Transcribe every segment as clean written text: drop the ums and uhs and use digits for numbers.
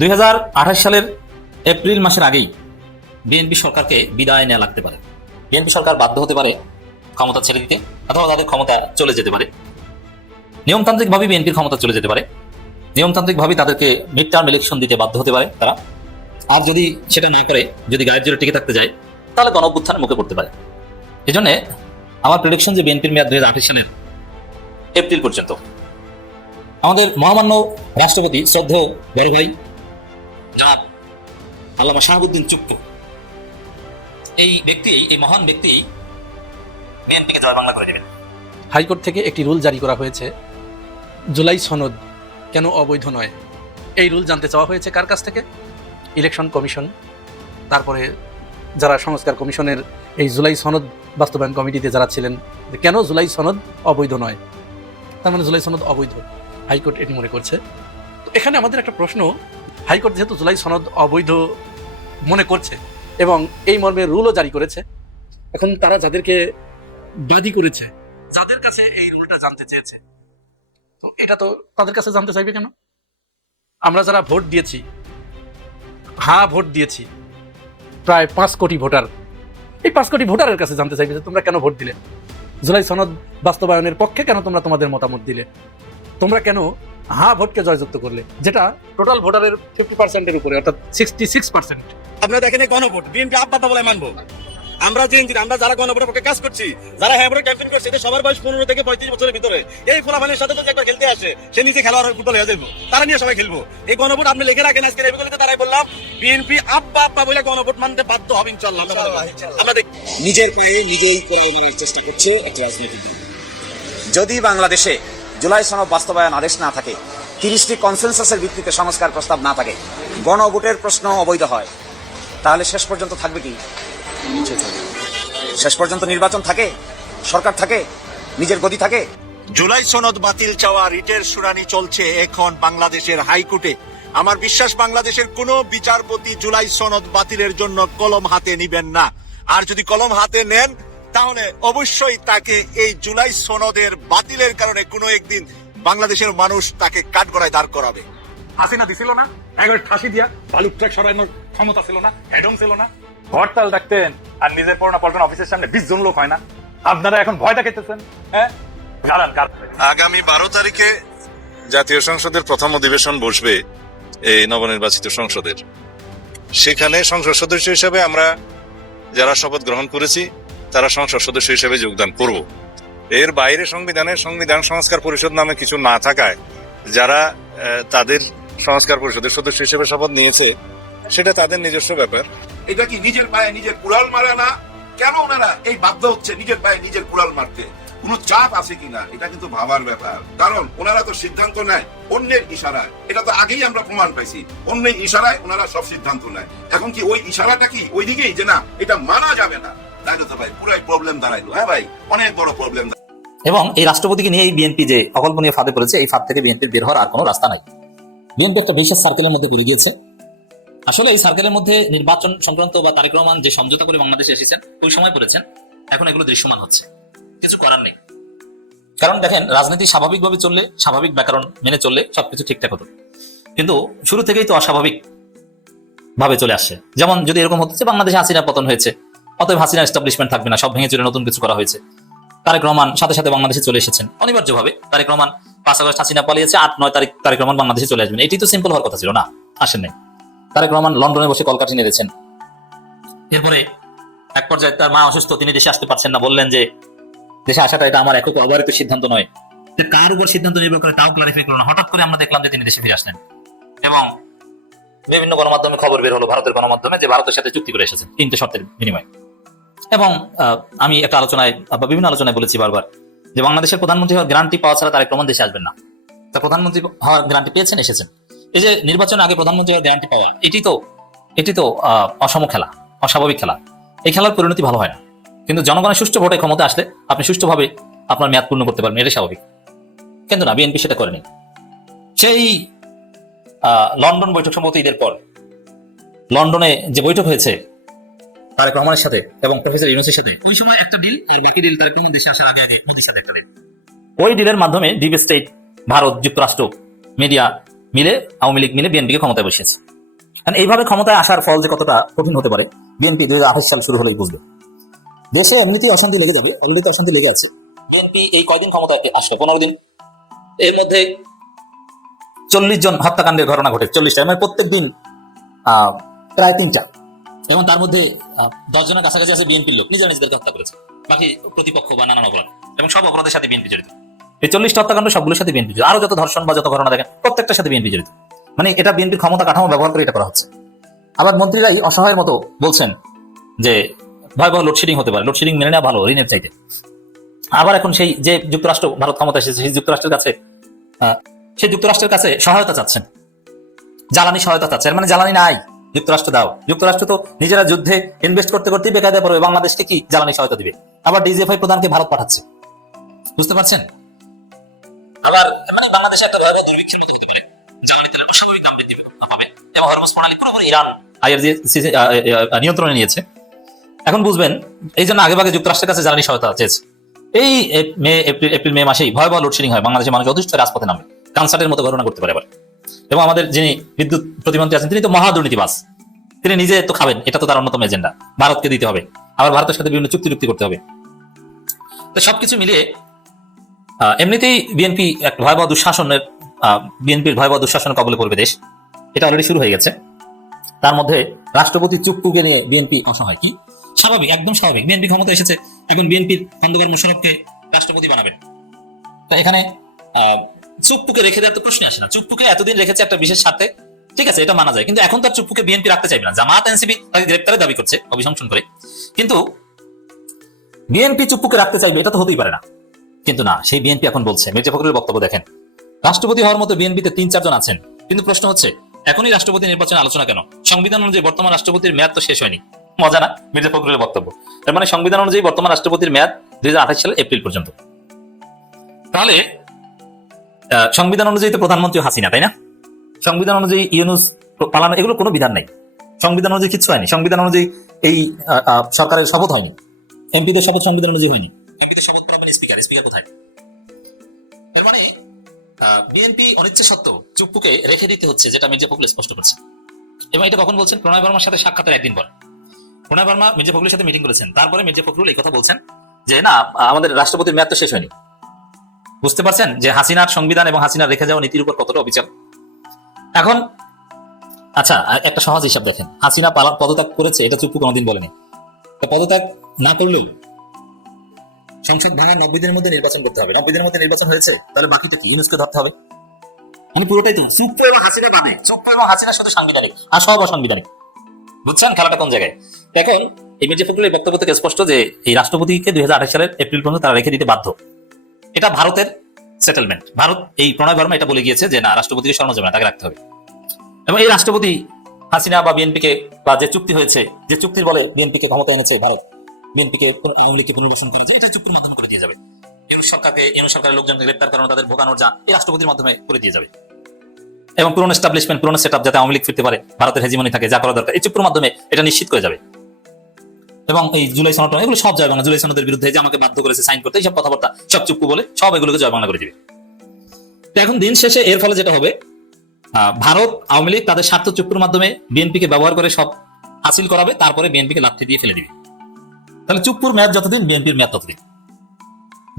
2028 সালের এপ্রিল মাসের আগেই বিএনপি সরকারকে বিদায় নেওয়া লাগতে পারে। বিএনপি সরকার বাধ্য হতে পারে ক্ষমতা ছেড়ে দিতে, অথবা তাদের ক্ষমতা চলে যেতে পারে। নিয়মতান্ত্রিকভাবে বিএনপির ক্ষমতা চলে যেতে পারে, নিয়মতান্ত্রিকভাবে তাদেরকে মিড টার্ম ইলেকশন দিতে বাধ্য হতে পারে তারা। আর যদি সেটা না করে, যদি গায়ের জোরে টিকে থাকতে যায়, তাহলে গণঅভ্যুত্থানের মুখে পড়তে পারে। এই জন্য আমার প্রেডিকশন যে বিএনপির মেয়াদ 2028 সালের এপ্রিল পর্যন্ত। আমাদের মহামান্য রাষ্ট্রপতি শ্রদ্ধেয় বড় ভাই জনাব আল্লামা শাহাবুদ্দিন চুপ্পু, এই মহান ব্যক্তি বিএনপিকে জয় বাংলা করে দেবেন। হাইকোর্ট থেকে একটি রুল জারি করা হয়েছে, জুলাই সনদ কেন অবৈধ নয়। এই রুল জানতে চাওয়া হয়েছে কার কাছ থেকে? ইলেকশন কমিশন, তারপরে যারা সংস্কার কমিশনের এই জুলাই সনদ বাস্তবায়ন কমিটিতে যারা ছিলেন, কেন জুলাই সনদ অবৈধ নয়। তার মানে জুলাই সনদ অবৈধ, হাইকোর্ট এটি মনে করছে। তো এখানে আমাদের একটা প্রশ্ন, হাইকোর্ট যেহেতু জুলাই সনদ অবৈধ মনে করছে এবং এই মর্মে রুলও জারি করেছে, এখন তারা যাদেরকে বাদী করেছে, যাদের কাছে এই রুলটা জানতে চেয়েছে, তো এটা তো তাদের কাছে জানতে চাইবে কেন? আমরা যারা ভোট দিয়েছি, ভোট দিয়েছি, প্রায় 5 কোটি ভোটার, এই 5 কোটি ভোটারের কাছে জানতে চাইবে যে তোমরা কেন ভোট দিলে, জুলাই সনদ বাস্তবায়নের পক্ষে কেন তোমরা তোমাদের মতামত দিলে, তোমরা কেন ভোটকে জয়যুক্ত করলে, যেটা টোটাল ভোটারের 50%-এর উপরে, অর্থাৎ 66%। আপনারা দেখেন এই গণভোট বিএনপি আব্বা বলে মানবো। আমরা যারা গণভোটের পক্ষে কাজ করছি, যারা ভোটে ক্যাম্পেইন করছে, এদের সবার বয়স 15 থেকে 35 বছরের ভিতরে। এই ফলাফলের সাথে যদি একটা খেলতে আসে, সে নিজে খেলোয়াড় ফুটবল হয়ে যাবো, তারা নিয়ে সবাই খেলবো। এই গণভোট আপনি লিখে রাখেন আজকের এই বিগলিতে, তারাই বললাম বিএনপি আব্বা বলে গণভোট মানতে বাধ্য হবে ইনশাআল্লাহ। আমরা নিজের পায়ে নিজেই করার চেষ্টা করছে একটা রাজনীতি। যদি বাংলাদেশে জুলাই সনদ বাস্তবায়ন আদেশ না থাকে, 30টি কনসেনসাসের ভিত্তিতে সংস্কার প্রস্তাব না থাকে, গণভোটের প্রশ্ন অবৈধ হয়, তাহলে শেষ পর্যন্ত থাকবে কি? শেষ পর্যন্ত নির্বাচন থাকে, সরকার থাকে, নিজের গদি থাকে। জুলাই সনদ বাতিল চাওয়া রিটের শুনানি চলছে এখন বাংলাদেশের হাইকোর্টে। আমার বিশ্বাস বাংলাদেশের কোন বিচারপতি জুলাই সনদ বাতিলের জন্য কলম হাতে নিবেন না। আর যদি কলম হাতে নেন, তাহলে অবশ্যই তাকে এই জুলাই সনদের বাতিলের কারণে কোনো একদিন বাংলাদেশের মানুষ তাকে কাঠগড়ায় দাঁড় করাবে। হাসিনা দিছিল না, একবার ফাঁসি দিয়া বালুর ট্রাক সরানোর ক্ষমতা ছিল না, হেডম ছিল না, হরতাল ডাকতেন আর নিজের পড়ানা পল্টন অফিসের সামনে 20 জন লোক হয় না। আপনারা এখন ভয় দেখাইতেছেন। আগামী 12 তারিখে জাতীয় সংসদের প্রথম অধিবেশন বসবে, এই নবনির্বাচিত সংসদের। সেখানে সংসদ সদস্য হিসেবে আমরা যারা শপথ গ্রহণ করেছি, তারা সংসদ সদস্য হিসেবে যোগদান করব। এর বাইরে সংবিধান সংস্কার পরিষদ নামে কিছু না থাকায় যারা তাদের সংস্কার পরিষদের সদস্য হিসেবে শপথ নিয়েছে, সেটা তাদের নিজস্ব ব্যাপার। এটা কি নিজের পায়ে নিজের কুড়াল মারা না? কেন ওনারা এই বাধ্য হচ্ছে নিজের পায়ে নিজের কুড়াল মারতে? কোন চাপ আছে কিনা, এটা কিন্তু ভাবার ব্যাপার। কারণ ওনারা তো সিদ্ধান্ত নেয় অন্যের ইশারায়, এটা তো আগেই আমরা প্রমাণ পাইছি। অন্যের ইশারায় ওনারা সব সিদ্ধান্ত নেয়। এখন কি ওই ইশারাটা কি ওই দিকেই, যে না এটা মানা যাবে না? তাহলে তো ভাই পুরাই প্রবলেম দাঁড়াইলো। ভাই অনেক বড় প্রবলেম। এবং এই রাষ্ট্রপতিকে নিয়ে এই বিএনপি যে অকল্পনীয় ফাঁদে পড়েছে, এই ফাঁদ থেকে বিএনপির বের হওয়ার আর কোনো রাস্তা নাই। বিএনপি একটা বিশেষ সার্কেলের মধ্যে পড়ে গিয়েছে। আসলে এই সার্কেলের মধ্যে নির্বাচন সংক্রান্ত বা তারেক রহমান যে সমঝোতা করে বাংলাদেশে এসেছেন, ওই সময় পড়েছেন, এখন এগুলো দৃশ্যমান হচ্ছে। কিছু করার নেই। কারণ দেখেন, রাজনীতি স্বাভাবিকভাবে চললে, স্বাভাবিক ব্যাকরণ মেনে চললে সবকিছু ঠিকঠাক হতো, কিন্তু শুরু থেকেই তো অস্বাভাবিক ভাবে চলে আসছে। যেমন যদি এরকম হচ্ছে বাংলাদেশে হাসিনা পতন হয়েছে, অতএব হাসিনা এস্টাবলিশমেন্ট থাকবে না, সব ভেঙে চলে নতুন কিছু করা হয়েছে। তারেক রহমান সাথে সাথে বাংলাদেশে চলে এসেছেন অনিবার্যভাবে। তারেক রহমান 5 আগস্ট হাসিনা পালিয়েছে, 8-9 তারিখ তারেক রহমান বাংলাদেশে চলে আসবেন। এটি তো সিম্পল হওয়ার কথা ছিল না, আসেন নাই। তারেক রহমান লন্ডনে বসে কলকাঠি নেড়েছেন। এরপরে এক পর্যায়ে তার মা অসুস্থ, তিনি দেশে আসতে পারছেন না, বললেন যে দেশে আসাটা এটা আমার একক অবারিত সিদ্ধান্ত নয়। কার উপর সিদ্ধান্ত নির্ভর করে তাও ক্লারিফাই করলো না। হঠাৎ করে আমরা দেখলাম যে তিনি দেশে ফিরে আসলেন এবং বিভিন্ন গণমাধ্যমে খবর বের হলো, ভারতের গণমাধ্যমে, যে ভারতের সাথে চুক্তি করে এসেছেন 3টে শর্তের বিনিময়ে। এবং আমি একটা আলোচনায় বা বিভিন্ন আলোচনায় বলেছি বারবার যে বাংলাদেশের প্রধানমন্ত্রী হওয়ার গ্যারান্টি পাওয়া ছাড়া তারেক রহমান দেশে আসবেন না। তা প্রধানমন্ত্রী হওয়ার গ্যারান্টি পেয়েছেন, এসেছেন। এই যে নির্বাচনের আগে প্রধানমন্ত্রী হওয়ার গ্যারান্টি পাওয়া, এটি তো অসম খেলা, অস্বাভাবিক খেলা। এই খেলার পরিণতি ভালো হয় না। কিন্তু জনগণের সুষ্ঠু ভোটে ক্ষমতা আসলে আপনি সুষ্ঠুভাবে আপনার মেয়াদ পূর্ণ করতে পারবেন, এটা স্বাভাবিক। কিন্তু না, বিএনপি সেটা করেনি। সেই লন্ডন বৈঠক, সম্ভবত ঈদের পর লন্ডনে যে বৈঠক হয়েছে তারেক রহমানের সাথে এবং প্রফেসর ইউনূসের সাথে, ওই সময় একটা ডিল, আর বাকি ডিল তারেক রহমান দেশে আসার আগে মোদির সাথে একটা ডিল। ওই ডিলের মাধ্যমে ডিপ স্টেট, ভারত, যুক্তরাষ্ট্র, মিডিয়া মিলে, আওয়ামী লীগ মিলে বিএনপিকে ক্ষমতায় বসিয়েছে। কারণ এইভাবে ক্ষমতায় আসার ফল যে কতটা কঠিন হতে পারে বিএনপি 2028 সাল শুরু হলেই বুঝবে। দেশে এমনিতেই অশান্তি লেগে যাবে, অলরেডি তো অশান্তি লেগে আছে। বিএনপি এই কয়দিন ক্ষমতায় আসবে, 15 দিন, এর মধ্যে 40 জন হত্যাকাণ্ডের ঘটনা ঘটে, 40টা, মানে প্রত্যেক দিন প্রায় 3টা, এবং তার মধ্যে 10 জনের কাছাকাছি আছে বিএনপির লোক নিজেদেরকে হত্যা করেছে, বাকি প্রতিপক্ষ বা নানান অপরাধ, এবং সব অপরাধের সাথে বিএনপি জড়িত। এই 40টা হত্যাকাণ্ড সবগুলোর সাথে বিএনপি জড়িত, আরো যত ধর্ষণ বা যত ঘটনা দেখেন প্রত্যেকটার সাথে বিএনপি জড়িত। মানে এটা বিএনপির ক্ষমতা কাঠামো ব্যবহার করে এটা করা হচ্ছে। আবার মন্ত্রীরাই অসহায়ের মতো বলছেন যে ভয়াবহ লোডশেডিং হতে পারে, লোডশেডিং মেনে নেওয়া ভালো ঋণের চাইতে। আবার এখন সেই যে যুক্তরাষ্ট্র ভারত ক্ষমতা এসেছে, সেই যুক্তরাষ্ট্রের কাছে সহায়তা চাচ্ছেন, জ্বালানি সহায়তা চাচ্ছেন। মানে জ্বালানি নাই, যুক্তরাষ্ট্র দাও। যুক্তরাষ্ট্র তো নিজেরা যুদ্ধে ইনভেস্ট করতে করতে বেকায়দা পড়বে, বাংলাদেশকে কি জ্বালানি সহায়তা দিবে? আবার ডিজিএফআই প্রধানকে ভারত পাঠাচ্ছে, বুঝতে পারছেন? আবার মানে বাংলাদেশে একটা ভয়াবহ দুর্ভিক্ষের মতো হতে পারে, জ্বালানি তেলের অস্বাভাবিক দাম বৃদ্ধি পাবে, এবং হরমুজ প্রণালী পুরোপুরি ইরান আইআরজিসি নিয়ন্ত্রণে নিয়েছে। এখন বুঝবেন এই জন্য আগেভাগে যুক্তরাষ্ট্রের কাছে জ্বালানি সহায়তা চেয়েছে। এই এপ্রিল মে মাসেই ভয়াবহ লোডশেডিং হয়, বাংলাদেশের মানুষ যথেষ্ট রাজপথে নামে, কনসার্টের মতো ঘটনা করতে পারে আবার। এবং আমাদের যিনি বিদ্যুৎ প্রতিমন্ত্রী আছেন তিনি তো মহা দুর্নীতিবাজ, তিনি নিজে তো খাবেন, এটা তো তার অন্যতম এজেন্ডা, ভারতকে দিতে হবে, আবার ভারতের সাথে বিভিন্ন চুক্তি করতে হবে। তো সবকিছু মিলিয়ে এমনিতেই বিএনপির ভয়াবহ দুঃশাসনের কবলে পড়বে দেশ, এটা অলরেডি শুরু হয়ে গেছে। তার মধ্যে রাষ্ট্রপতি চুপ্পুকে নিয়ে বিএনপি অসহায়, কি স্বাভাবিক, একদম স্বাভাবিক। বিএনপি ক্ষমতা এসেছে, এখন বিএনপির খন্দকার মোশাররফকে রাষ্ট্রপতি বানাবেন। তা এখানে চুপ্পুকে রেখে দেওয়ার তো প্রশ্ন আসে না। চুপ্পুকে এতদিন রেখেছে একটা বিশেষ স্বার্থে, ঠিক আছে, এটা মানা যায়, কিন্তু এখন তার চুপ্পুকে বিএনপি রাখতে চাইবে না। জামায়াত এনসিপি তাকে গ্রেপ্তারের দাবি করছে অভিশংসন করে, কিন্তু বিএনপি চুপ্পুকে রাখতে চাইবে, এটা তো হতেই পারে না। কিন্তু না, সেই বিএনপি এখন বলছে, মির্জা ফখরুলের বক্তব্য দেখেন, রাষ্ট্রপতি হওয়ার মতো বিএনপিতে 3-4 জন আছেন, কিন্তু প্রশ্ন হচ্ছে এখনই রাষ্ট্রপতি নির্বাচনে আলোচনা কেন? সংবিধান অনুযায়ী বর্তমান রাষ্ট্রপতির মেয়াদ তো শেষ হয়নি। মজা না মির্জা ফখরুলের বক্তব্য? তার মানে সংবিধান অনুযায়ী বর্তমান রাষ্ট্রপতির মেয়াদ 2028 সালের এপ্রিল পর্যন্ত। তাহলে সংবিধান অনুযায়ী তো প্রধানমন্ত্রী হাসিনা, তাই না? সংবিধান অনুযায়ী ইউনূস পালানো, এগুলো কোনো বিধান নাই। সংবিধান অনুযায়ী কিচ্ছু হয়নি। সংবিধান অনুযায়ী এই সরকারের শপথ হয়নি, এমপিদের শপথ সংবিধান অনুযায়ী হয়নি। এমপিদের শপথ পড়াবেন স্পিকার কোথায়? এর মানে বিএনপি অনিচ্ছা সত্ত্বেও চুপ্পুকে রেখে দিতে হচ্ছে, যেটা মির্জা ফখরুল স্পষ্ট করছে। এবং এটা কখন বলছেন? প্রণয় বর্মার সাথে সাক্ষাতের একদিন পর প্রণয় বর্মা মির্জা ফখরুলের সাথে মিটিং করেছেন, তারপরে মির্জা ফখরুল এই কথা বলছেন যে না, আমাদের রাষ্ট্রপতির মেয়াদ তো শেষ হয়নি। বুঝতে পারছেন যে হাসিনার সংবিধান এবং হাসিনার রেখে যাওয়া নীতির উপর কতটা অবিচার। এখন আচ্ছা, একটা সহজ হিসাব দেখেন, হাসিনা পদত্যাগ করেছে, এটা চুপ্পু কোনোদিন বলেনি। পদত্যাগ না করলেও সংসদ ভাঙার 90 দিনের মধ্যে নির্বাচন করতে হবে। 90 দিনের মধ্যে নির্বাচন হয়েছে, তাহলে বাকিটা কি? ইউনূসকে ধরতে হবে। মানে পুরোটাই তো চুপ্পু এবং হাসিনা বানায়, চুপ্পু এবং হাসিনা শুধু সাংবিধানিক, আর সব অসাংবিধানিক। বুঝছেন খেলাটা কোন জায়গায়? এখন এই মির্জা ফখরুলের বক্তব্য থেকে স্পষ্ট যে এই রাষ্ট্রপতিকে 2028 সালের এপ্রিল পর্যন্ত তারা রেখে দিতে বাধ্য। এটা ভারতের সেটেলমেন্ট। ভারত এই প্রণয় বর্মা এটা বলে গিয়েছে যে না, রাষ্ট্রপতিকে সরানো যাবে না, তাকে রাখতে হবে। এবং এই রাষ্ট্রপতি হাসিনা বা বিএনপিকে, বা যে চুক্তি হয়েছে, যে চুক্তির বলে বিএনপিকে ক্ষমতা এনেছে ভারত, বিএনপিকে আওয়ামী লীগকে পুনর্বাসন করেছে, এটা চুক্তির মাধ্যমে করে দিয়ে যাবে। ইউনূস সরকারের লোকজনকে গ্রেপ্তার করানো, তাদের ভোগানোর যা এই রাষ্ট্রপতির মাধ্যমে করে দিয়ে যাবে। এবং পুরনো এস্টাবলিশমেন্ট, পুরনো সেটআপ, যাতে আওয়ামী লীগ ফিরতে পারে, ভারতের হেজিমনি থাকে, যা করা দরকার এই চুক্তির মাধ্যমে এটা নিশ্চিত করে যাবে। এবং এই জুলাই সনদ, এগুলো সব জয় বাংলা। জুলাই সনদের বিরুদ্ধে যে আমাকে বাধ্য করেছে সাইন করতে, এইসব কথাবার্তা সব চুপ্পু বলে, সব এগুলোকে জয় বাংলা করে দিবে। এখন দিন শেষে এর ফলে যেটা হবে, ভারত আওয়ামী লীগ তাদের স্বার্থ চুক্তির মাধ্যমে বিএনপিকে ব্যবহার করে সব হাসিল করাবে, তারপরে বিএনপিকে লাথি দিয়ে ফেলে দিবে। তাহলে চুপ্পুর মেয়াদ যতদিন, বিএনপির মেয়াদ ততদিন।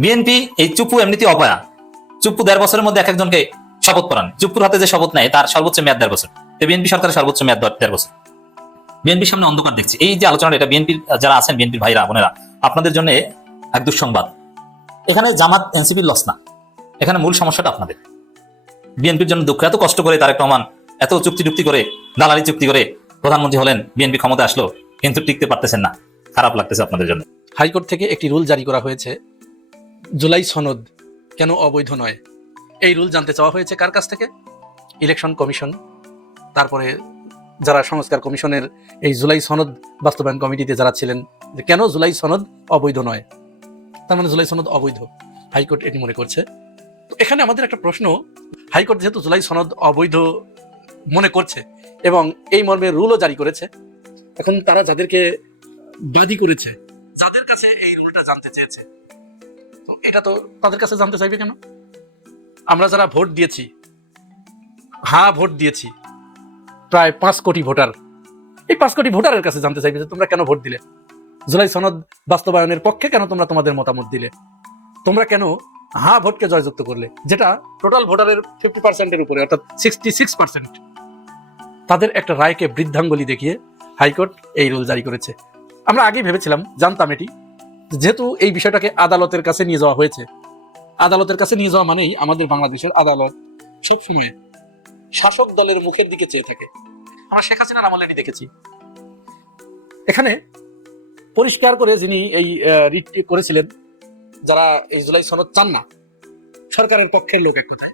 বিএনপি এই চুপ্পু এমনিতেই অপয়া। চুপ্পু 1.5 বছরের মধ্যে এক একজনকে শপথ পড়ান। চুপ্পুর হাতে যে শপথ নেয় তার সর্বোচ্চ মেয়াদ 1.5 বছর। বিএনপি সরকারের সর্বোচ্চ মেয়াদ 1.5 বছর। বিএনপির সামনে অন্ধকার দেখছি। এই যে আলোচনা, এটা বিএনপির যারা আছেন, বিএনপির ভাইরা বোনেরা, আপনাদের জন্য এক দুঃসংবাদ। এখানে জামাত এনসিপির লস না, এখানে মূল সমস্যাটা আপনাদের। বিএনপির জন্য দুঃখ। এত কষ্ট করে তারেক রহমান এত চুক্তি করে, দালালি চুক্তি করে প্রধানমন্ত্রী হলেন, বিএনপি ক্ষমতা আসলো, কিন্তু টিকতে পারতেছেন না। খারাপ লাগতেছে আপনাদের জন্য। হাইকোর্ট থেকে একটি রুল জারি করা হয়েছে, জুলাই সনদ কেন অবৈধ নয়। এই রুল জানতে চাওয়া হয়েছে কার কাছ থেকে? ইলেকশন কমিশন, তারপরে যারা সংস্কার কমিশনের এই জুলাই সনদ বাস্তবায়ন কমিটিতে যারা ছিলেন, যে কেন জুলাই সনদ অবৈধ নয়, তার মানে জুলাই সনদ অবৈধ, হাইকোর্ট এটি মনে করছে। তো এখানে আমাদের একটা প্রশ্ন, হাইকোর্ট যেহেতু জুলাই সনদ অবৈধ মনে করছে এবং এই মর্মে রুলও জারি করেছে, এখন তারা যাদেরকে বাদী করেছে, যাদের কাছে এই রুলটা জানতে চেয়েছে, তো এটা তো তাদের কাছে জানতে চাইবে কেন? আমরা যারা ভোট দিয়েছি, হ্যাঁ ভোট দিয়েছি প্রায় 5 কোটি ভোটার। এই 5 কোটি ভোটারের কাছে জানতে চাইবে যে তোমরা কেন ভোট দিলে, জুলাই সনদ বাস্তবায়নের পক্ষে কেন তোমরা তোমাদের মতামত দিলে, তোমরা কেন হ্যাঁ ভোটকে জয়যুক্ত করলে, যেটা টোটাল ভোটারের 50%-এর উপরে, অর্থাৎ 66%। তাদের একটা রায়কে বৃদ্ধাঙ্গুলি দেখিয়ে হাইকোর্ট এই রুল জারি করেছে। আমরা আগেই ভেবেছিলাম, জানতাম এটি, যেহেতু এই বিষয়টাকে আদালতের কাছে নিয়ে যাওয়া হয়েছে, আদালতের কাছে নিয়ে যাওয়া মানেই আমাদের বাংলাদেশের আদালত সবসময় শাসক দলের মুখের দিকে চেয়ে থাকে। আমরা শেখ হাসিনার আমলে এটি দেখেছি। এখানে পরিষ্কার করে যিনি এই রিট করেছিলেন, যারা এই জুলাই সনদ চান না, সরকারের পক্ষের লোক, এক কথায়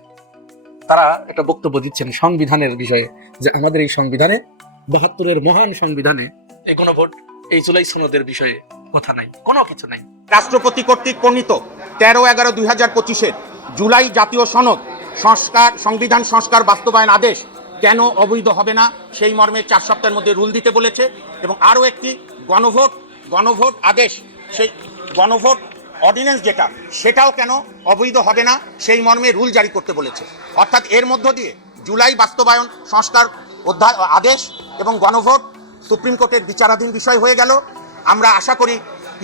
তারা একটা বক্তব্য দিচ্ছেন সংবিধানের বিষয়ে, যে আমাদের এই সংবিধানে, 72-এর মহান সংবিধানে এই গণভোট, এই জুলাই সনদের বিষয়ে কথা নাই, কোনো কিছু নাই। রাষ্ট্রপতি কর্তৃক প্রণীত 13/11/2025 জুলাই জাতীয় সনদ সংস্কার, সংবিধান সংস্কার বাস্তবায়ন আদেশ কেন অবৈধ হবে না সেই মর্মে 4 সপ্তাহের মধ্যে রুল দিতে বলেছে। এবং আরও একটি গণভোট আদেশ, সেই গণভোট অর্ডিন্যান্স যেটা, সেটাও কেন অবৈধ হবে না সেই মর্মে রুল জারি করতে বলেছে। অর্থাৎ এর মধ্য দিয়ে জুলাই বাস্তবায়ন সংস্কার আদেশ এবং গণভোট সুপ্রিম কোর্টের বিচারাধীন বিষয় হয়ে গেল। আমরা আশা করি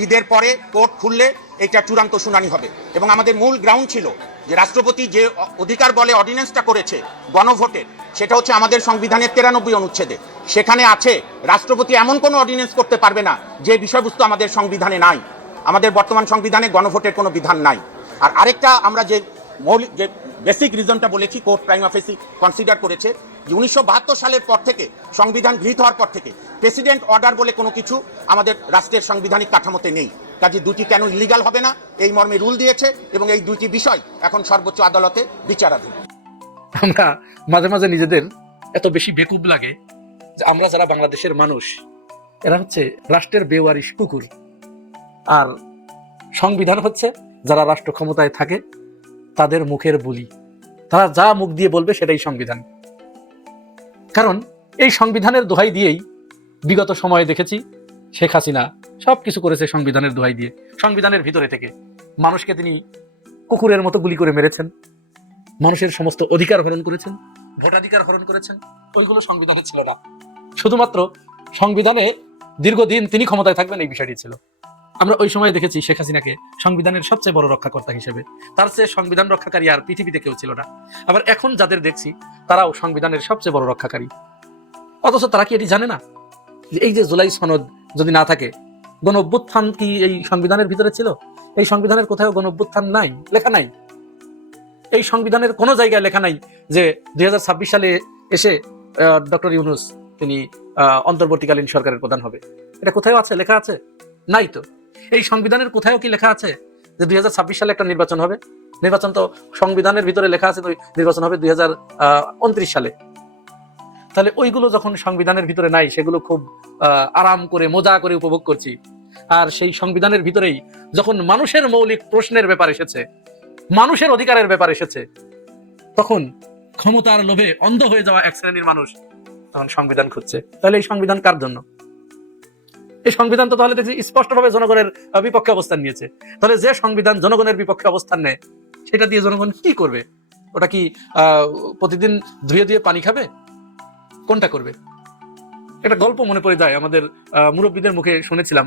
ঈদের পরে কোর্ট খুললে এটা চূড়ান্ত শুনানি হবে। এবং আমাদের মূল গ্রাউন্ড ছিল যে রাষ্ট্রপতি যে অধিকার বলে অর্ডিন্যান্সটা করেছে গণভোটের, সেটা হচ্ছে আমাদের সংবিধানের 93 অনুচ্ছেদে। সেখানে আছে রাষ্ট্রপতি এমন কোনো অর্ডিন্যান্স করতে পারবে না যে বিষয়বস্তু আমাদের সংবিধানে নাই। আমাদের বর্তমান সংবিধানে গণভোটের কোনো বিধান নাই। আর আরেকটা আমরা যে মৌলিক যে বেসিক রিজনটা বলেছি, কোর্ট প্রাইমা ফেসি কনসিডার করেছে যে 1972 সালের পর থেকে, সংবিধান গৃহীত হওয়ার পর থেকে প্রেসিডেন্ট অর্ডার বলে কোনো কিছু আমাদের রাষ্ট্রের সাংবিধানিক কাঠামোতে নেই। কাজে দুটি কেন ইলিগাল হবে না এই মর্মে রুল দিয়েছে এবং এই দুইটি বিষয় এখন সর্বোচ্চ আদালতে বিচারাধীন। আমরা মাঝে মাঝে নিজেদের এত বেশি বেকুব লাগে যে আমরা যারা বাংলাদেশের মানুষ, এরা হচ্ছে রাষ্ট্রের বেওয়ারিশ কুকুর, আর সংবিধান হচ্ছে যারা রাষ্ট্র ক্ষমতায় থাকে তাদের মুখের বুলি। তারা যা মুখ দিয়ে বলবে সেটাই সংবিধান। কারণ এই সংবিধানের দোহাই দিয়েই বিগত সময়ে দেখেছি শেখ হাসিনা সবকিছু করেছে সংবিধানের দোহাই দিয়ে। সংবিধানের ভিতরে থেকে মানুষকে তিনি কুকুরের মতো গুলি করে মেরেছেন, মানুষের সমস্ত অধিকার হরণ করেছেন, ভোটাধিকার হরণ করেছেন। ওইগুলো সংবিধানে ছিল না, শুধুমাত্র সংবিধানে দীর্ঘদিন তিনি ক্ষমতায় থাকবেন এই বিষয়টি ছিল। আমরা ওই সময় দেখেছি শেখ হাসিনাকে সংবিধানের সবচেয়ে বড় রক্ষাকর্তা হিসেবে, তার চেয়ে সংবিধান রক্ষাকারী আর পৃথিবীতে কেউ ছিল না। আবার এখন যাদের দেখছি তারাও সংবিধানের সবচেয়ে বড় রক্ষাকারী, অথচ তারা কি এটি জানে না যে এই যে জুলাই সনদ যদি না থাকে, গণ অভ্যুত্থান কি এই সংবিধানের ভিতরে ছিল? এই সংবিধানের কোথাও গণ অভ্যুত্থান নাই, লেখা নাই। এই সংবিধানের কোনো জায়গায় লেখা নাই যে 2026 সালে এসে ডক্টর ইউনূস তিনি অন্তর্বর্তীকালীন সরকারের প্রধান হবে। এটা কোথাও আছে? লেখা আছে? নাই তো। এই সংবিধানের কোথাও কি লেখা আছে যে 2026 সালে একটা নির্বাচন হবে? নির্বাচন তো সংবিধানের ভিতরে লেখা আছে, নির্বাচন হবে 2029 সালে। তাহলে ওইগুলো যখন সংবিধানের ভিতরে নাই, সেগুলো খুব আরাম করে মজা করে উপভোগ করছি। আর সেই সংবিধানের ভিতরেই যখন মানুষের মৌলিক প্রশ্নের ব্যাপার এসেছে, মানুষের অধিকারের ব্যাপার এসেছে, তখন ক্ষমতার লোভে অন্ধ হয়ে যাওয়া এক শ্রেণীর মানুষ তখন সংবিধান খুঁজছে। তাহলে এই সংবিধান কার জন্য? এই সংবিধান তো তাহলে দেখছি স্পষ্টভাবে জনগণের বিপক্ষে অবস্থান নিয়েছে। তাহলে যে সংবিধান জনগণের বিপক্ষে অবস্থান নেয়, সেটা দিয়ে জনগণ কি করবে? ওটা কি প্রতিদিন ধুয়ে ধুয়ে পানি খাবে? কোনটা করবে? একটা গল্প মনে পড়ে যায়, আমাদের মুরব্বীদের মুখে শুনেছিলাম,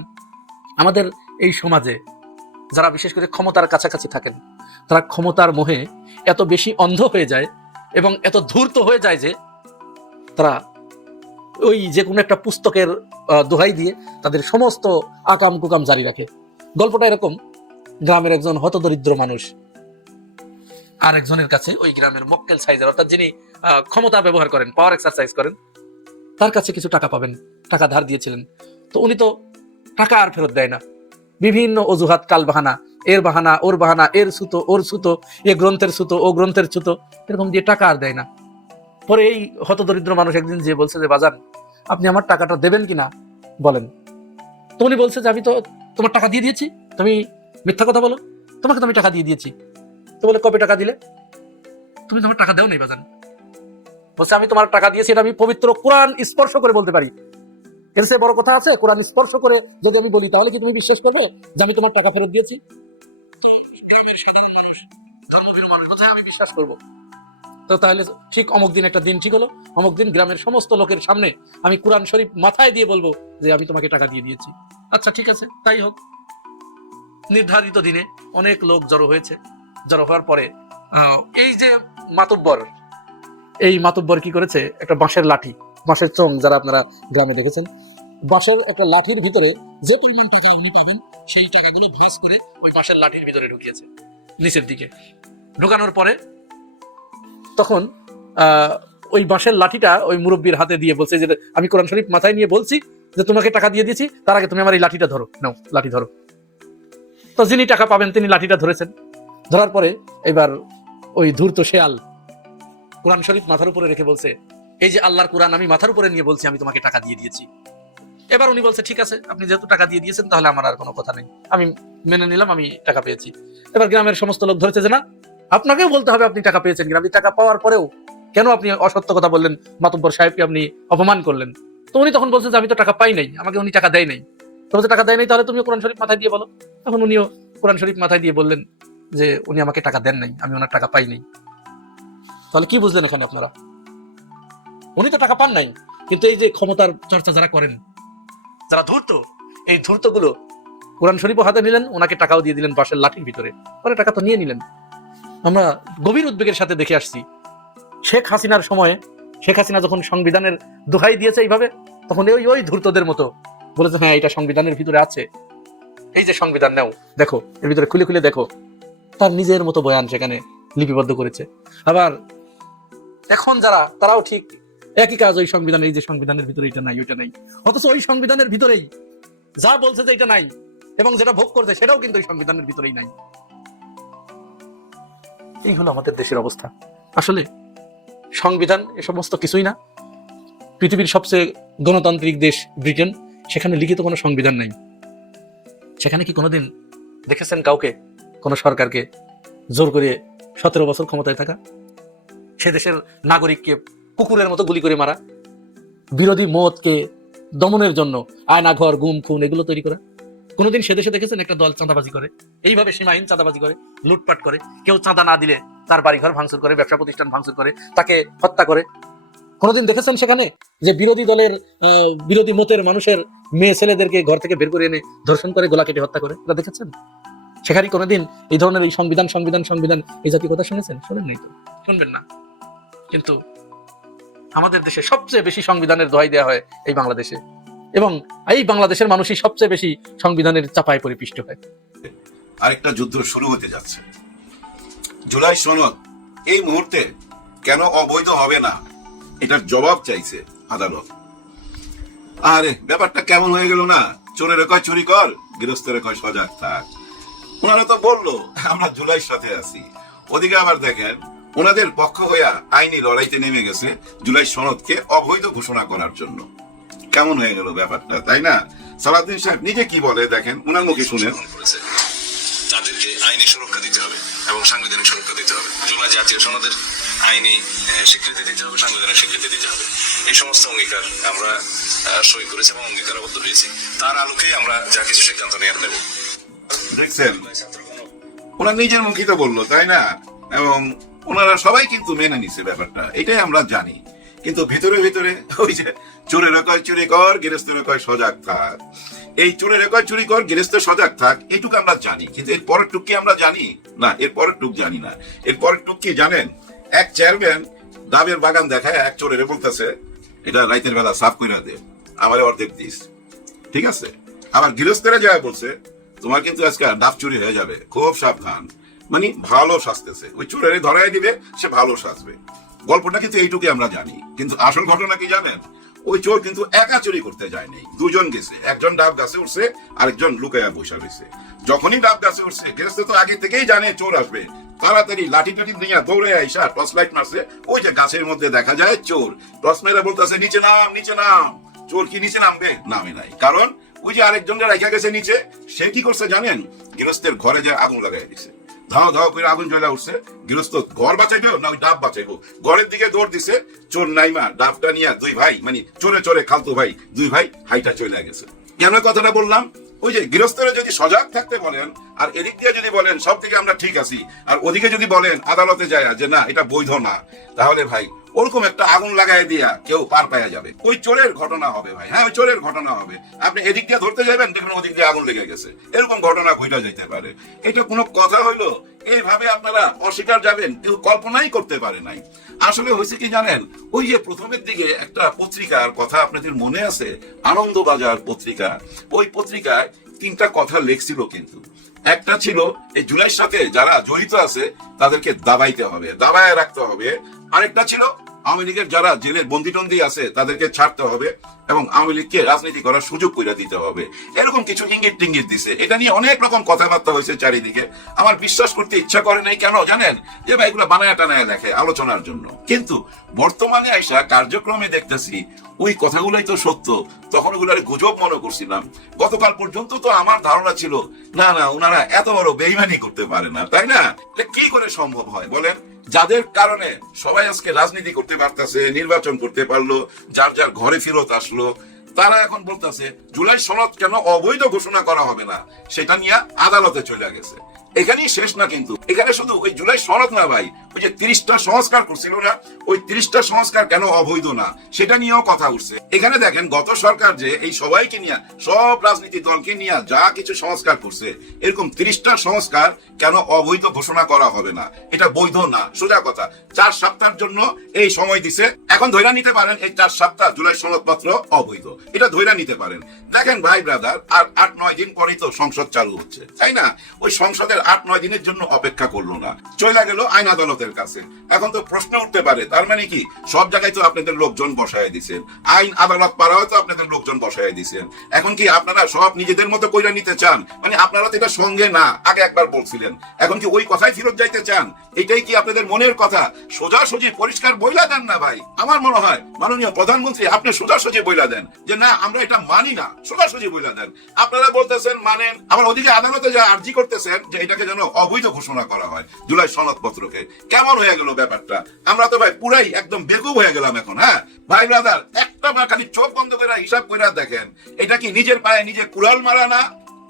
আমাদের এই সমাজে যারা বিশেষ করে ক্ষমতার কাছাকাছি থাকেন, তারা ক্ষমতার মোহে এত বেশি অন্ধ হয়ে যায় এবং এত ধূর্ত হয়ে যায় যে তারা ওই যে কোনো একটা পুস্তকের দোহাই দিয়ে তাদের সমস্ত আকাম কুকাম জারি রাখে। গল্পটা এরকম, গ্রামের একজন হতদরিদ্র মানুষ আর একজনের কাছে, ওই গ্রামের মক্কেল সাইজের, অর্থাৎ যিনি ক্ষমতা ব্যবহার করেন, পাওয়ার এক্সারসাইজ করেন, তার কাছে কিছু টাকা পাবেন, টাকা ধার দিয়েছিলেন। তো উনি তো টাকা আর ফেরত দেয় না, বিভিন্ন অজুহাত, কাল বাহানা, এর বাহানা, ওর বাহানা, এর সুতো, ওর সুতো, এ গ্রন্থের সুতো, ও গ্রন্থের সুতো, এরকম দিয়ে টাকা আর দেয় না। পরে এই হতদরিদ্র মানুষ একদিন যে বলছে যে বাজান, আপনি আমার টাকাটা দেবেন কিনা বলেন। তো উনি বলছে যে আমি তো তোমার টাকা দিয়ে দিয়েছি, তুমি মিথ্যা কথা বলো, তোমাকে তো আমি টাকা দিয়ে দিয়েছি। তো বলে কবে টাকা দিলে? তুমি তোমার টাকা দাও নাই বাজান। বলছে আমি তোমার টাকা দিয়েছি, এটা আমি পবিত্র কোরআন স্পর্শ করে বলতে পারি। এর চেয়ে বড় কথা আছে? কোরআন স্পর্শ করে যদি আমি বলি, তাহলে কি তুমি বিশ্বাস করবে যে আমি তোমার টাকা ফেরত দিয়েছি? গ্রামের সাধারণ মানুষ, ধর্মভীরু মানুষ, কোথায় আমি বিশ্বাস করবো? তো তাহলে ঠিক অমুক দিন একটা দিন ঠিক হলো, অমুক দিন গ্রামের সমস্ত লোকের সামনে আমি কোরআন শরীফ মাথায় দিয়ে বলবো যে আমি তোমাকে টাকা দিয়ে দিয়েছি। আচ্ছা ঠিক আছে, তাই হোক। নির্ধারিত দিনে অনেক লোক জড়ো হয়েছে। জড়ো হওয়ার পরে এই যে মাতব্বর কি করেছে, একটা বাঁশের লাঠি, বাঁশের চোঙ যারা আপনারা গ্রামে দেখেছেন, বাঁশের একটা লাঠির ভিতরে যে পরিমাণ টাকা উনি পাবেন সেই টাকাগুলো ভাঁজ করে ওই বাঁশের লাঠির ভিতরে ঢুকিয়েছে নিচের দিকে। ঢোকানোর পরে তখন ওই বাঁশের লাঠিটা ওই মুরব্বীর হাতে দিয়ে বলছে যে আমি কোরআন শরীফ মাথায় নিয়ে বলছি যে তোমাকে টাকা দিয়ে দিয়েছি, তার আগে তুমি আমার এই লাঠিটা ধরো, নাও লাঠি ধরো। তো যিনি টাকা পাবেন তিনি লাঠিটা ধরেছেন। ধরার পরে এবার ওই ধূর্ত শেয়াল কোরআন শরীফ মাথার উপরে রেখে বলছে, এই যে আল্লাহর কোরআন আমি মাথার উপরে নিয়ে বলছি আমি তোমাকে টাকা দিয়ে দিয়েছি। এবার উনি বলছে ঠিক আছে, আপনি যেহেতু টাকা দিয়ে দিয়েছেন তাহলে আমার আর কোনো কথা নেই, আমি মেনে নিলাম, আমি টাকা পেয়েছি। এবার গ্রামের সমস্ত লোক ধরেছে যে না, আপনাকেও বলতে হবে আপনি টাকা পেয়েছেন কিনা, আপনি টাকা পাওয়ার পরেও কেন আপনি অসত্য কথা বললেন, মাতব্বর সাহেবকে আপনি অপমান করলেন। তো উনি তখন বলছে যে আমি তো টাকা পাই নাই, আমাকে উনি টাকা দেয় নাই। তোমাকে টাকা দেয় নাই, তাহলে তুমিও কোরআন শরীফ মাথায় দিয়ে বলো। তখন উনিও কোরআন শরীফ মাথায় দিয়ে বললেন যে উনি আমাকে টাকা দেন নাই, আমি ওনার টাকা পাই নাই। তাহলে কি বুঝলেন এখানে আপনারা? উনি তো টাকা পান নাই, কিন্তু এই যে ক্ষমতার চর্চা যারা করেন, যারা ধূর্ত, এই ধূর্তগুলো কোরআন শরীফও হাতে নিলেন, ওনাকে টাকাও দিয়ে দিলেন বাঁশের লাঠির ভিতরে, পরে টাকা তো নিয়ে নিলেন। আমরা গভীর উদ্বেগের সাথে দেখে আসছি শেখ হাসিনার সময়ে, শেখ হাসিনা যখন সংবিধানের দোহাই দিয়েছে এইভাবে, তখন ওই ধূর্তদের মতো বলেছে হ্যাঁ এটা সংবিধানের ভিতরে আছে, এই যে সংবিধান নাও দেখো, এর ভিতরে খুলে খুলে দেখো। তার নিজের মতো বয়ান সেখানে লিপিবদ্ধ করেছে। আবার এখন যারা, তারাও ঠিক একই কাজ, ওই সংবিধান, এই যে সংবিধানের ভিতরে এটা নাই ওইটা নাই, অথচ ওই সংবিধানের ভিতরেই যা বলছে যে এটা নাই এবং যেটা ভোগ করছে সেটাও কিন্তু ওই সংবিধানের ভিতরেই নাই। এই হলো আমাদের দেশের অবস্থা। আসলে সংবিধান এ সমস্ত কিছুই না। পৃথিবীর সবচেয়ে গণতান্ত্রিক দেশ ব্রিটেন, সেখানে লিখিত কোনো সংবিধান নাই। সেখানে কি কোনোদিন দেখেছেন কাউকে, কোন সরকারকে জোর করে 17 বছর ক্ষমতায় থাকা, সে দেশের নাগরিককে কুকুরের মতো গুলি করে মারা, বিরোধী মতকে দমনের জন্য আয়নাঘর, গুম, খুন এগুলো তৈরি করা? কোনোদিন সে দেশে দেখেছেন একটা দল চাঁদাবাজি করে, এইভাবে সীমাহীন চাঁদাবাজি করে, লুটপাট করে, কেউ চাঁদা না দিলে তার বাড়িঘর ভাঙচুর করে, ব্যবসা প্রতিষ্ঠান ভাঙচুর করে, তাকে হত্যা করে? কোনোদিন দেখেছেন সেখানে যে বিরোধী দলের বিরোধী মতের মানুষের মেয়ে ছেলেদেরকে ঘর থেকে বের করে এনে ধর্ষণ করে, গলা কেটে হত্যা করে? এটা দেখেছেন? সেখানে কোনোদিন এই ধরনের এই সংবিধান সংবিধান সংবিধান এই জাতীয় কথা শুনেছেন? শোনেন নাই তো, শুনবেন না। কিন্তু আমাদের দেশে সবচেয়ে বেশি সংবিধানের দোহাই দেওয়া হয় এই বাংলাদেশে, এবং এই বাংলাদেশের মানুষই সবচেয়ে বেশি সংবিধানের চাপায় পরিপিষ্ট হয়। আরেকটা যুদ্ধ শুরু হতে যাচ্ছে। জুলাই সনদ এই মুহূর্তে কেন অবৈধ হবে না, এটার জবাব চাইছে আদালত। আরে ব্যাপারটা কেমন হয়ে গেল না, চোরের কয় চুরি কর, গৃহস্থের কয় সজাগ থাক। ওনারা তো বললো আমরা জুলাইয়ের সাথে আছি, ওদিকে আবার দেখেন ওনাদের পক্ষ হইয়া আইনি লড়াইতে নেমে গেছে জুলাই সনদকে অবৈধ ঘোষণা করার জন্য। কেমন হয়ে গেল ব্যাপারটা, তাই না? সালাউদ্দিন সাহেব নিজে কি বলে দেখেন, ওনার মুখে শুনেন। তাদেরকে আইনি সুরক্ষা দিতে হবে এবং সাংবিধানিক সুরক্ষা দিতে হবে। জুলাই জাতীয় সনদের আইনি স্বীকৃতি দিতে হবে, সাংবিধানিক স্বীকৃতি দিতে হবে। এই সমস্ত অঙ্গীকার আমরা সই করেছি এবং অঙ্গীকারবদ্ধ রয়েছি। তার আলোকেই আমরা যা কিছু সিদ্ধান্ত নিয়ে নেব। দেখছেন, ওনার নিজের মুখে তো বললো, তাই না? এবং ওনারা সবাই কিন্তু মেনে নিছে ব্যাপারটা, এটাই আমরা জানি। কিন্তু ভিতরে ভিতরে ওই যে চোরের কয় চুরি কর, গৃহস্থের কয় সজাগ থাক, এই চোরের কয় চুরি কর, গৃহস্থ সজাগ থাক, এইটুকু আমরা জানি। কিন্তু এর পরের টুক কি আমরা জানি? না, এর পরের টুক জানি না। এর পরের টুক কি জানেন? এক চেয়ারম্যান ডাবের বাগান দেখায় এক চোরের বলতেছে এটা রাইতের বেলা সাফ করে দে, আমার অর্ধেক দিস, ঠিক আছে? আবার গৃহস্থেরা যা বলছে তোমার কিন্তু আজকে ডাব চুরি হয়ে যাবে, খুব সাবধান। মানে ভালো সাজতেছে, ওই চোরের ধরাই দিবে, সে ভালো সাজবে। গল্পটা কিন্তু এইটুকু আমরা জানি। কিন্তু আসল ঘটনা কি জানেন? ওই চোর কিন্তু একা চুরি করতে যায়নি, দুজন গেছে। একজন ডাব গাছে উঠছে, আরেকজন লুকায়া বসা রয়েছে। যখনই ডাব গাছে উঠছে, গেছে তো আগে থেকেই জানে চোর আসবে, তাড়াতাড়ি লাঠি টাঠি নিয়ে দৌড়ে আইসা টর্চ লাইট মারছে। ওই যে গাছের মধ্যে দেখা যায় চোর, টর্চ মেরে বলতেছে নিচে নাম, নিচে নাম। চোর কি নিচে নামবে? নামে নাই, কারণ ওই যে আরেকজনকে রাখা গেছে নিচে। সে কি করছে জানেন? গৃহস্থের ঘরে যায় আগুন লাগাই দিছে, ধাও ধাও করে আগুন জ্বলা উঠছে। গৃহস্থ ঘর বাঁচাইবো না ওই ডাব বাঁচাইবো, ঘরের দিকে দৌড় দিছে। চোর নাইমা ডাবটা নিয়ে দুই ভাই, মানে চোরে চোরে খালতো ভাই, দুই ভাই হাইটা চলে গেছে। কেন কথাটা বললাম? ওই যে গৃহস্থরা যদি সজাগ থাকতে বলেন আর এদিক দিয়ে যদি বলেন সব থেকে আমরা ঠিক আছি আর ওদিকে যদি বলেন আদালতে যায় যে না এটা বৈধ না, তাহলে ভাই ওরকম একটা আগুন লাগাই দিয়া কেউ পার পাইয়া যাবে। ওই চোরের ঘটনা হবে ভাই, হ্যাঁ ওই চোরের ঘটনা হবে। আপনি এদিক দিয়ে ধরতে যাবেন দেখবেন ওদিক দিয়ে আগুন লেগে গেছে, এরকম ঘটনা ঘটে যেতে পারে। এটা কোনো কথা হইলো? এইভাবে আপনারা অস্বীকার যাবেন, কেউ কল্পনাই করতে পারে নাই। আসলে হয়েছে কি জানেন, ওই যে প্রথমের দিকে একটা পত্রিকার কথা আপনাদের মনে আছে, আনন্দবাজার পত্রিকা, ওই পত্রিকায় 3টা কথা লেখছিল কিন্তু। একটা ছিল এই জুলাইয়ের সাথে যারা জড়িত আছে তাদেরকে দাবাইতে হবে, দাবায় রাখতে হবে। আরেকটা ছিল আওয়ামী লীগের যারা জেলের বন্দি টন্দি আছে তাদেরকে ছাড়তে হবে এবং আওয়ামী লীগকে রাজনীতি করার সুযোগ করে দিতে হবে, এরকম কিছু ইঙ্গিত টিঙ্গিত দিছে। এটা নিয়ে অনেক রকম কথাবার্তা হয়েছে চারিদিকে। আমার বিশ্বাস করতে ইচ্ছা করে নাই, কেন জানেন, যে ভাই এগুলো বানায় টানায় লেখে আলোচনার জন্য। কিন্তু বর্তমানে আইসা কার্যক্রমে দেখতেছি ওই কথাগুলোই তো সত্য। তখন ওগুলার গুজব মনে করছিলাম। গতকাল পর্যন্ত তো আমার ধারণা ছিল না না ওনারা এত বড় বেইমানি করতে পারে না, তাই না? এটা কি করে সম্ভব হয় বলেন? যাদের কারণে সবাই আজকে রাজনীতি করতে পারতেছে, নির্বাচন করতে পারলো, যার যার ঘরে ফেরত আসলো, তারা এখন বলতেছে জুলাই সনদ কেন অবৈধ ঘোষণা করা হবে না, সেটা নিয়ে আদালতে চলে গেছে। এখানেই শেষ না কিন্তু, এখানে শুধু ওই জুলাই সনদ না ভাই, ওই যে 30টা সংস্কার করছিল না, ওই 30টা সংস্কার কেন অবৈধ না সেটা নিয়েও কথা উঠছে। এখানে দেখেন গত সরকার যে এই সবাইকে নিয়ে, সব রাজনীতি দলকে নিয়ে যা কিছু সংস্কার করছে, এরকম 30টা সংস্কার কেন অবৈধ ঘোষণা করা হবে না? এটা বৈধ না, সোজা কথা। 4 সপ্তাহের জন্য এই সময় দিছে, এখন ধৈর্য নিতে পারেন এই 4 সপ্তাহ জুলাই সনদপত্র অবৈধ, এটা ধৈর্য নিতে পারেন। দেখেন ভাই ব্রাদার, আর 8-9 দিন পরেই তো সংসদ চালু হচ্ছে, তাই না? ওই সংসদের 8-9 দিনের জন্য অপেক্ষা করলো না, চলে গেল আইন আদালতের কাছে। এখন তো প্রশ্ন উঠতে পারে, তার মানে কি সব জায়গায় তো আপনাদের লোকজন বসায় দিচ্ছেন, আইন আদালত পাড়াও তো আপনাদের লোকজন বসায় দিচ্ছেন, এখন কি আপনারা সব নিজেদের মতো কইরা নিতে চান? মানে আপনারা তো এটা সঙ্গে না, আগে একবার বলছিলেন, এখন কি ওই কথাই ফেরত যাইতে চান? এটাই কি আপনাদের মনের কথা? সোজাসুজি পরিষ্কার বইলা দেন না ভাই। আমার মনে হয় মাননীয় প্রধানমন্ত্রী আপনি সোজাসুজি বইলা দেন যে না আমরা এটা মানি না, সোজাসুজি বইলা দেন। আপনারা বলতেছেন মানেন, আবার ওদিকে আদালতে যা আর্জি করতেছেন যে এটাকে যেন অবৈধ ঘোষণা করা হয় জুলাই সনদপত্রকে। কেমন হয়ে গেল ব্যাপারটা? আমরা তো ভাই পুরাই একদম বেকুব হয়ে গেলাম এখন। হ্যাঁ ভাই ব্রাদার, একটা বার খালি চোখ বন্ধ করে হিসাব করে দেখেন, এটা কি নিজের পায়ে নিজে কুড়াল মারা না?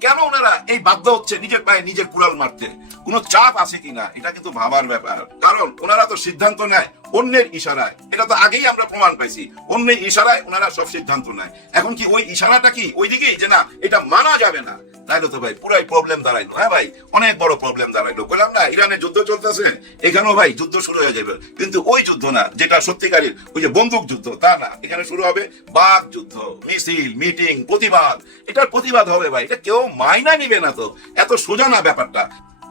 কেন ওনারা এই বাধ্য হচ্ছে নিজের পায়ে নিজের কুড়াল মারতে? কোন চাপ আছে কিনা এটা কিন্তু ভাবার ব্যাপার। কারণ ওনারা তো সিদ্ধান্ত নেয় অন্যের ইশারায়, এটা তো আগেই আমরা প্রমাণ পাইছি। অন্যের ইশারায় ওনারা সব সিদ্ধান্ত নেয়। এখন কি ওই ইশারাটা কি ওইদিকেই যে না এটা মানা যাবে না? তাইলে তো ভাই পুরাই প্রবলেম দাঁড়াইলো। হ্যাঁ ভাই, অনেক বড় প্রবলেম দাঁড়াইলো। বললাম না ইরানে যুদ্ধ চলতেছে, এখানেও ভাই যুদ্ধ শুরু হয়ে যাবে, কিন্তু ওই যুদ্ধ না যেটা সত্যিকারের ওই যে বন্দুক যুদ্ধ, তা না। এখানে শুরু হবে বাক যুদ্ধ, মিছিল, মিটিং, প্রতিবাদ। এটার প্রতিবাদ হবে ভাই, এটা কেউ মাইনা নিবে না তো, এত সোজা না ব্যাপারটা।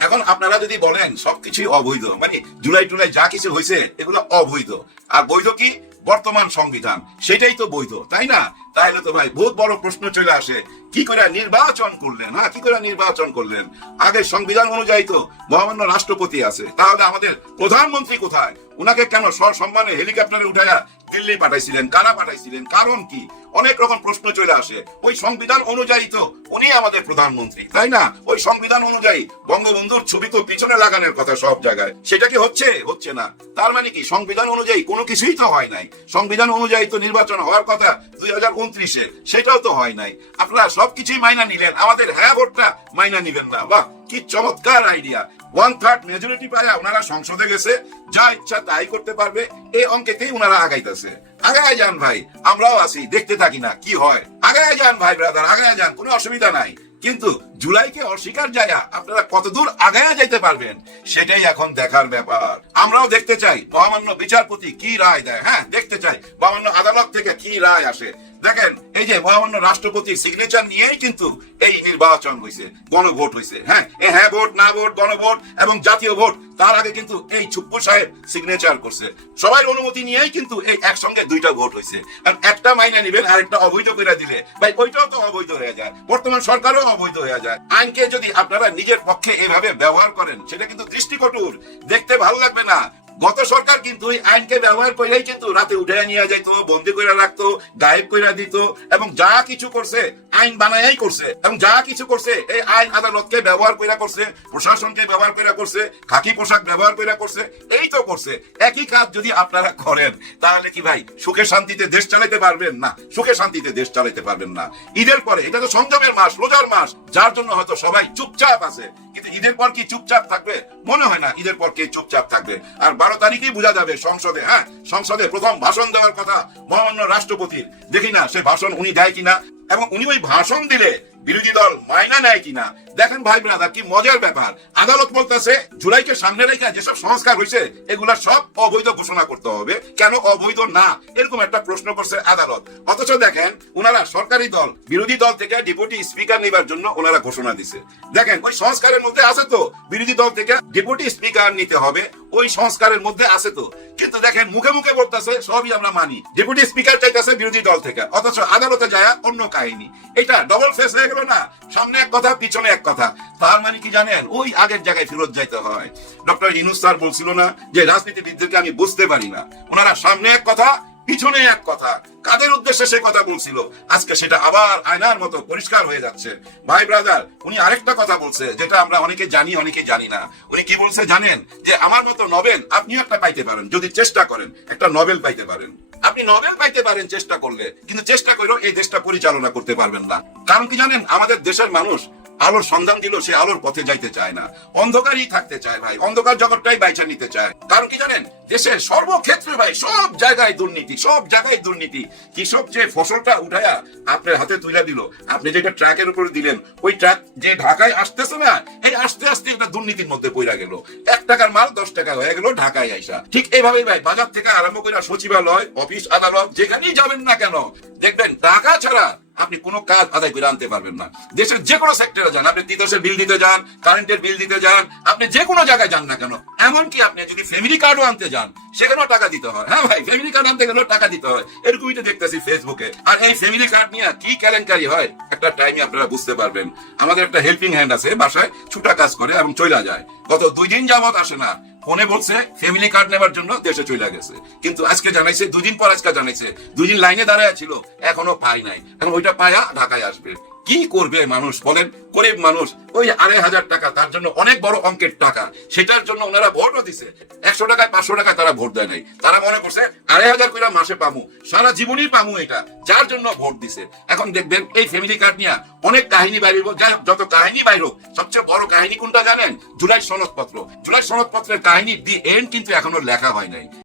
এখন আপনারা যদি বলেন সবকিছুই অবৈধ, মানে জুলাই টুলাই যা কিছু হয়েছে এগুলো অবৈধ, আর বৈধ কি বর্তমান সংবিধান, সেটাই তো বৈধ, তাই না? তাহলে তো ভাই বহুত বড় প্রশ্ন চলে আসে, কি করে নির্বাচন করলেন? হ্যাঁ, কি করে নির্বাচন করলেন? আগে সংবিধান অনুযায়ী তো মহামান্য রাষ্ট্রপতি আছে, তাহলে আমাদের প্রধানমন্ত্রী কোথায়? উনাকে কেন সসম্মানে হেলিকপ্টারে উঠাইয়া দিল্লি পাঠাইছিলেন? কারা পাঠাইছিলেন? কারণ কি? অনেক রকম প্রশ্ন চলে আসে। ওই সংবিধান অনুযায়ী তো উনি আমাদের প্রধানমন্ত্রী, তাই না? ওই সংবিধান অনুযায়ী বঙ্গবন্ধুর ছবি তো পিছনে লাগানোর কথা সব জায়গায়, সেটা কি হচ্ছে? হচ্ছে না। তার মানে কি সংবিধান অনুযায়ী কোনো কিছুই তো হয় নাই। সংবিধান অনুযায়ী তো নির্বাচন হওয়ার কথা 2029-এ, সেটাও তো হয় নাই। আপনারা সবকিছুই মাইনা নিলেন, আমাদের হ্যাঁ ভোটটা মাইনা নিবেন না। বাহ, কি চমৎকার আইডিয়া। 1/3 মেজরিটি পায় ওনারা সংসদে গেছে, যা ইচ্ছা তাই করতে পারবে, এই অঙ্কেতেই ওনারা আগাইতেছে। আগায় যান ভাই, আমরাও আছি, দেখতে থাকি না কি হয়। আগায় যান ভাই ব্রাদার, আগায় যান, কোনো অসুবিধা নাই। কিন্তু জুলাইকে অস্বীকার যায় আপনারা কতদূর আগায় যাইতে পারবেন সেটাই এখন দেখার ব্যাপার। আমরাও দেখতে চাই মহামান্য বিচারপতি কি রায় দেয়। হ্যাঁ, দেখতে চাই মহামান্য আদালত থেকে কি রায় আসে। দেখেন এই যে মহামান্য রাষ্ট্রপতির সিগনেচার নিয়েই কিন্তু এই নির্বাচন হয়েছে, গণভোট হয়েছে। হ্যাঁ, এই হ্যাঁ ভোট, না ভোট, গণভোট এবং জাতীয় ভোট, তার আগে কিন্তু এই ছুপ্পু সাহেব সিগনেচার করছে। সবাই অনুমতি নিয়েই কিন্তু এই একসঙ্গে 2টা ভোট হয়েছে। আর একটা মাইনে নিবেন আর একটা অবৈধ করে দিলে ভাই ওইটাও তো অবৈধ হয়ে যায়, বর্তমান সরকারও অবৈধ হয়ে যায়। আইনকে যদি আপনারা নিজের পক্ষে এভাবে ব্যবহার করেন সেটা কিন্তু দৃষ্টিকটুর, দেখতে ভালো লাগবে না। গত সরকার কিন্তু এই আইনকে ব্যবহার করেই কিন্তু রাতে উঠে নিয়ে যাইতো, বন্দি করে রাখতো, গায়েব করে দিত, এবং যা কিছু করছে আইন বানায়াই করছে, এবং যা কিছু করছে এই আইন আদালতকে ব্যবহার করে করছে, প্রশাসনকে ব্যবহার করে করছে, খাকি পোশাক ব্যবহার করে করছে, এই তো করছে। একই কাজ যদি আপনারা করেন তাহলে কি ভাই সুখে শান্তিতে দেশ চালাতে পারবেন? না, সুখে শান্তিতে দেশ চালাতে পারবেন না। ঈদের পরে, এটা তো সংযমের মাস, রোজার মাস, যার জন্য হয়তো সবাই চুপচাপ আছে, কিন্তু ঈদের পর কি চুপচাপ থাকবে? মনে হয় না ঈদের পর কে চুপচাপ থাকবে। আর 12 তারিখেই বোঝা যাবে সংসদে, হ্যাঁ সংসদে প্রথম ভাষণ দেওয়ার কথা মহামান্য রাষ্ট্রপতির, দেখি না সে ভাষণ উনি দেয় কিনা, এবং উনি ওই ভাষণ দিলে বিরোধী দল মাইনা নেয় কিনা। দেখেন ভাই ব্রাদার, কি মজার ব্যাপার, আদালত বলতেছে জুলাইকে সামনে রেখে যেসব সংস্কার হয়েছে এগুলা সব অবৈধ ঘোষণা করতে হবে। কেন অবৈধ না, এরকম একটা প্রশ্ন করছে আদালত। অথচ দেখেন ওনারা সরকারি দল, বিরোধী দল থেকে ডেপুটি স্পিকার নেবার জন্য ওনারা ঘোষণা দিছে। দেখেন ওই সংস্কারের মধ্যে আছে তো বিরোধী দল থেকে ডেপুটি স্পিকার নিতে হবে, ওই সংস্কারের মধ্যে আছে তো। কিন্তু দেখেন মুখে মুখে বলতেছে সবই আমরা মানি, ডেপুটি স্পিকার চাইতেছে বিরোধী দল থেকে, অথচ আদালতে যায় অন্য কাহিনী। এটা ডবল ফেস হয়ে গেল না, সামনে এক কথা পিছনে এক কথা। তার মানে কি জানেন, ওই আগের জায়গায় ফেরত যাইতে হয়। ডক্টর ইউনূস স্যার বলছিল না যে রাজনীতিবিদদেরকে আমি বুঝতে পারি না, ওনারা সামনে এক কথা পিছনে এক কথা, কাদের উদ্দেশ্যে সে কথা বলছিল আজকে সেটা আবার আয়নার মতো পরিষ্কার হয়ে যাচ্ছে। ভাই ব্রাদার, উনি আরেকটা কথা বলছে যেটা আমরা অনেকে জানি অনেকে জানি না। উনি কি বলছে জানেন? যে আমার মতো নোবেল আপনিও একটা পাইতে পারেন যদি চেষ্টা করেন, একটা নোবেল পাইতে পারেন। আপনি নোবেল পাইতে পারেন চেষ্টা করলে, কিন্তু চেষ্টা করেও এই দেশটা পরিচালনা করতে পারবেন না। কারণ কি জানেন, আমাদের দেশের মানুষ আলোর সন্ধান দিল সে আলোর পথে যাইতে চায় না, অন্ধকারই থাকতে চায় ভাই, অন্ধকার জগৎটাই বাইচা নিতে চায়। কারণ কি জানেন, দেশের সর্বক্ষেত্রে ভাই সব জায়গায় দুর্নীতি, সব জায়গায় দুর্নীতি। কৃষক যে ফসলটা উঠায়া আপনার হাতে তুলে দিল, আপনি যেটা ট্রাকের উপরে দিলেন, ওই ট্রাক যে ঢাকায় আসতেছে না, এই আস্তে আস্তে একটা দুর্নীতির মধ্যে পড়া গেল। 1 টাকার মাল 10 টাকা হয়ে গেল ঢাকায় আইসা। ঠিক এইভাবেই ভাই বাজার থেকে আরম্ভ করে সচিবালয়, অফিস, আদালত, যেখানেই যাবেন না কেন দেখবেন টাকা ছাড়া আপনি কোনো কাজ আদায় করে আনতে পারবেন না। দেশের যে কোনো সেক্টরে যান, আপনি তিতাসের বিল দিতে যান, কারেন্টের বিল দিতে যান, আপনি যে কোনো জায়গায় যান না কেন, এমনকি আপনি যদি ফ্যামিলি কার্ডও আনতে যান সেখানেও টাকা দিতে হয়। হ্যাঁ ভাই, ফ্যামিলি কার্ড আনতে গেলেও টাকা দিতে হয়, এরকমই তো দেখতেছি ফেসবুকে। আর এই ফ্যামিলি কার্ড নিয়ে কি কেলেঙ্কারি হয় একটা টাইমে আপনারা বুঝতে পারবেন। আমাদের একটা হেল্পিং হ্যান্ড আছে বাসায়, ছুটা কাজ করে এবং চলে যায়, গত 2 দিন যাবত আসে না, ফোনে বলছে ফ্যামিলি কার্ড নেবার জন্য দেশে চলে গেছে, কিন্তু আজকে জানাইছে 2 দিন পর, আজকে জানাইছে 2 দিন লাইনে দাঁড়ায় ছিল, এখনো পাই নাই। এখন ওইটা পায়া ঢাকায় আসবে। কি করবে মানুষ বলেন, গরিব মানুষ, ওই 2,500 টাকা তার জন্য অনেক বড় অঙ্কের টাকা, সেটার জন্য ওনারা ভোটও দিছে। 100 টাকায় 500 টাকায় তারা ভোট দেয় নাই, তারা মনে করছে 2,500 করে মাসে পামু, সারা জীবনই পামু, এটা যার জন্য ভোট দিছে। এখন দেখবেন এই ফ্যামিলি কার্ড নিয়ে অনেক কাহিনী বাইরে, যাই হোক যত কাহিনী বাইর হোক, সবচেয়ে বড় কাহিনী কোনটা জানেন? জুলাই সনদপত্র। জুলাই সনদপত্রের কাহিনী দি এন্ড কিন্তু এখনো লেখা হয় নাই।